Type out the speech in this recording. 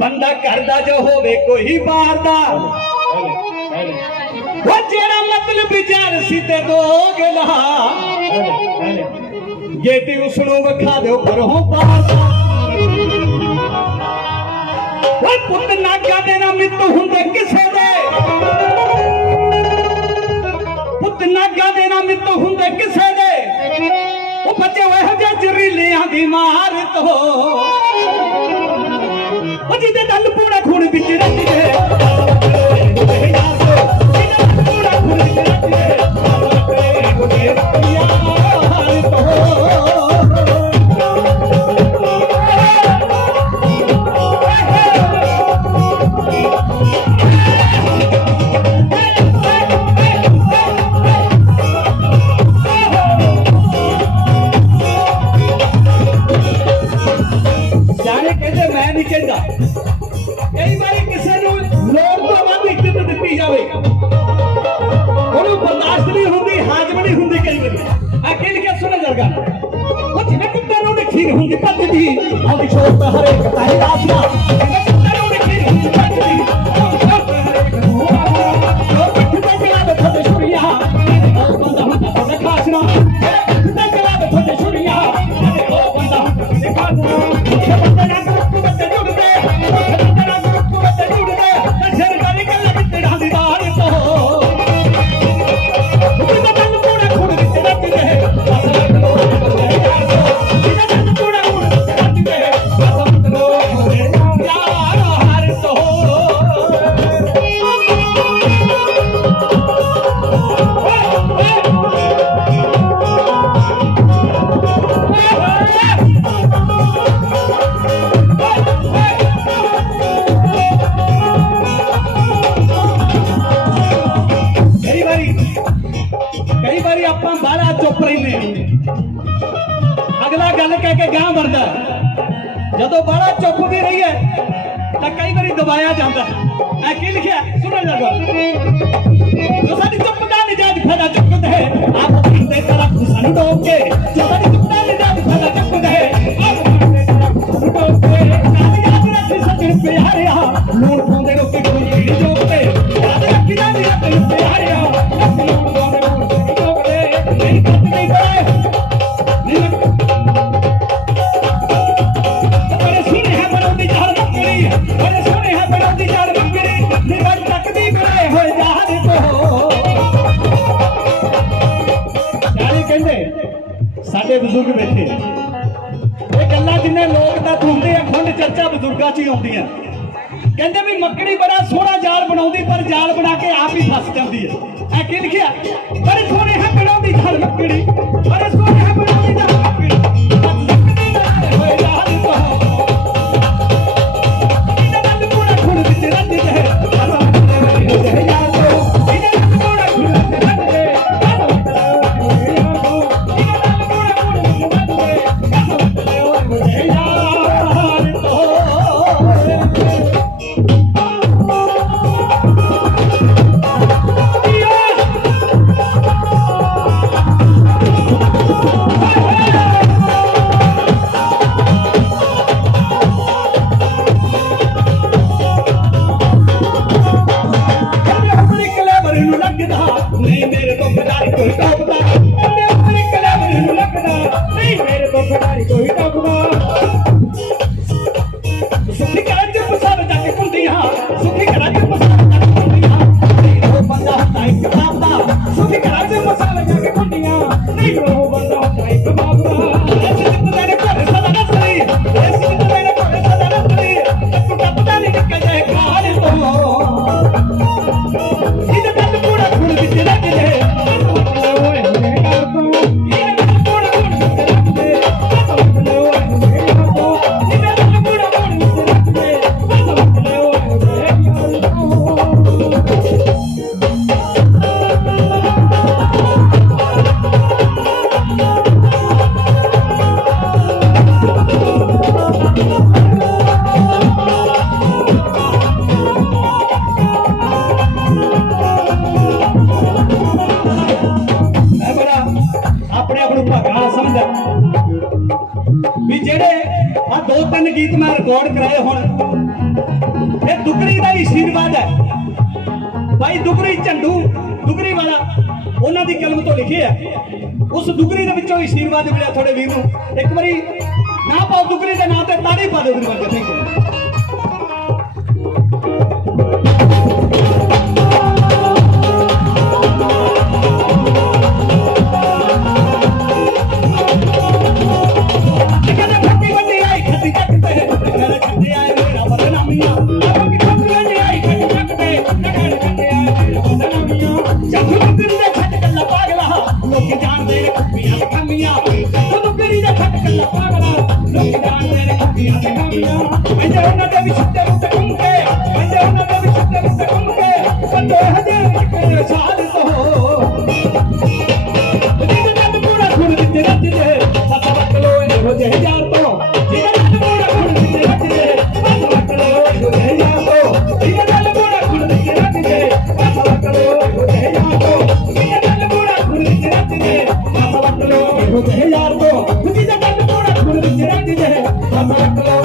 ਬੰਦਾ ਕਰਦਾ ਜੋ ਹੋਵੇ, ਕੋਈ ਬਾਹਰ ਦਾ ਉਹ ਜਿਹੜਾ ਮਤਲਬ ਵਿਚਾਰ ਸੀ ਤੇ ਦੋ ਗੇਟੀ ਉਸ ਨੂੰ ਵਿਖਾ ਦਿਓ, ਪਰੋਂ ਬਾਹਰ ਦਾ ਓਏ ਪੁੱਤ ਨਾਗਾ ਦੇ ਨਾ ਮਿੱਤ ਹੁੰਦੇ ਕਿਸੇ ਦੇ? ਪੁੱਤ ਨਾਗਾ ਦੇ ਨਾ ਮਿੱਤ ਹੁੰਦੇ ਕਿਸੇ ਦੇ? ਉਹ ਬੱਚੇ ਉਹ ਜਿਹੇ ਜ਼ਰੀਲਿਆਂ ਦੀ ਮਾਰ ਤੋਂ। ਨਹੀਂ ਕਹਿੰਦਾ ਕਈ ਵਾਰੀ ਕਿਸੇ ਨੂੰ ਲੋੜ ਤੋਂ ਵੱਧ ਇੱਜ਼ਤ ਦਿੱਤੀ ਜਾਵੇ। ਉਹਨੂੰ ਬਰਦਾਸ਼ਤ ਨਹੀਂ ਹੁੰਦੀ ਹਾਜ਼ਮ ਨਹੀਂ ਹੁੰਦੀ ਕਈ ਵਾਰੀ। ਕਿਨ ਕੇ ਸੁਣ ਜਰਗਾ ਉਹ ਜਿਵੇਂ ਕੁੱਤੇ ਨੂੰ ਨਹੀਂ ਹੁੰਦੀ ਪੱਤਦੀ ਆਉਂਦੀ ਛੋਟ ਤੇ ਹਰੇਕ ਤਾਰੀ ਆਸਮਾ ਜਿਵੇਂ ਕੁੱਤੇ ਨੂੰ ਨਹੀਂ ਹੁੰਦੀ ਪੱਤਦੀ ਆਉਂਦੀ ਛੋਟ ਤੇ ਹਰੇਕ ਨੂੰ ਉਹ ਪਿੱਠ ਤੇ ਚਲਾ ਦੇ ਤੁਹਾਡੇ ਛੁਰੀਆਂ ਅਗਲਾ ਗੱਲ ਕਹਿ ਕੇ ਗਾਂ ਵਰਦਾ ਜਦੋਂ ਬਾਹਲਾ ਚੁੱਪ ਵੀ ਰਹੀ ਹੈ, ਤਾਂ ਕਈ ਵਾਰੀ ਦਬਾਇਆ ਜਾਂਦਾ ਐ ਕੀ ਲਿਖਿਆ ਸੁਣੋ ਜਰਾ ਜੋ ਸਾਡੀ ਚੁੱਪ ਦਾ ਨਿਜਾਜ ਫਾਇਦਾ ਚੁੱਕਦਾ। ਬਜ਼ੁਰਗ ਬੈਠੇ। ਇਹ ਗੱਲਾਂ ਜਿੰਨੇ ਲੋਕ ਤਾਂ ਹੁੰਦੇ ਆ ਖੁੰਡ ਚਰਚਾ ਬਜ਼ੁਰਗਾਂ 'ਚ ਹੀ ਆਉਂਦੀਆਂ। ਕਹਿੰਦੇ ਵੀ ਮੱਕੜੀ ਬੜਾ ਸੋਹਣਾ ਜਾਲ ਬਣਾਉਂਦੀ, ਪਰ ਜਾਲ ਬਣਾ ਕੇ ਆਪ ਹੀ ਫਸ ਜਾਂਦੀ ਹੈ। ਇਹ ਕੀ ਲਿਖਿਆ? ਬੜੇ ਸੋਹਣੇ ਹੈ ਬਣਾਉਂਦੀ ਜਾਲ ਮੱਕੜੀ, ਬੜੇ ਸੋਹਣੇ ਹੈ ਗੀਤ ਮੈਂ ਰਿਕਾਰਡ ਕਰਾਏ ਹੁਣ। ਇਹ ਦੁਗਰੀ ਦਾ ਹੀ ਸ਼ੀਰਵਾਦ ਹੈ। ਭਾਈ ਦੁਗਰੀ ਝੰਡੂ, ਦੁਗਰੀ ਵਾਲਾ, ਉਹਨਾਂ ਦੀ ਕਲਮ ਤੋਂ ਲਿਖਿਆ ਉਸ ਦੁਗਰੀ ਦੇ ਵਿੱਚੋਂ ਹੀ ਸ਼ੀਰਵਾਦ ਮਿਲਿਆ ਤੁਹਾਡੇ ਵੀਰ ਨੂੰ। ਇੱਕ ਵਾਰੀ ਨਾ ਪਾਓ ਦੁਗਰੀ ਦੇ ਨਾਂ ਤੇ ਤਾੜੀ ਪਾ ਦਿਓ ਵੀਰ ਵਰਗਾ ਥੈਂਕ ਯੂ Vamos lá,